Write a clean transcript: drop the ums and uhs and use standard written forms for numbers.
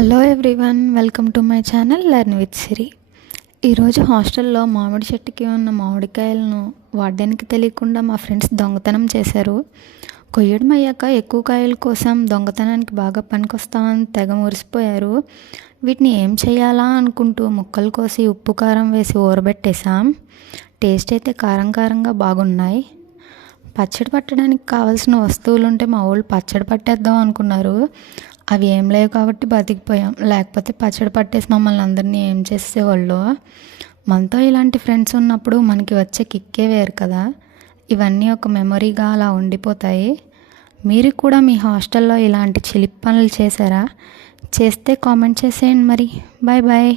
Hello everyone, welcome to my channel learn with Siri. ఈరోజు హాస్టల్లో మామిడి చెట్టుకి ఉన్న మామిడికాయలను వాడడానికి తెలియకుండా మా ఫ్రెండ్స్ దొంగతనం చేశారు. కొయ్యడం అయ్యాక ఎక్కువ కాయల కోసం దొంగతనానికి బాగా పనికొస్తామని తెగ మురిసిపోయారు. వీటిని ఏం చేయాలా అనుకుంటూ ముక్కలు కోసి ఉప్పు కారం వేసి ఊరబెట్టేశాం. టేస్ట్ అయితే కారం కారంగా బాగున్నాయి. పచ్చడి పట్టడానికి కావాల్సిన వస్తువులు ఉంటే మా వాళ్ళు పచ్చడి పట్టేద్దాం అనుకున్నారు. అవి ఏం లేవు కాబట్టి బతికిపోయాం, లేకపోతే పచ్చడి పట్టేసి మమ్మల్ని అందరినీ ఏం చేసేవాళ్ళు. మనతో ఇలాంటి ఫ్రెండ్స్ ఉన్నప్పుడు మనకి వచ్చే కిక్కే వేరు కదా. ఇవన్నీ ఒక మెమొరీగా అలా ఉండిపోతాయి. మీరు కూడా మీ హాస్టల్లో ఇలాంటి చిలిపి పనులు చేశారా? చేస్తే కామెంట్ చేసేయండి మరి. Bye bye.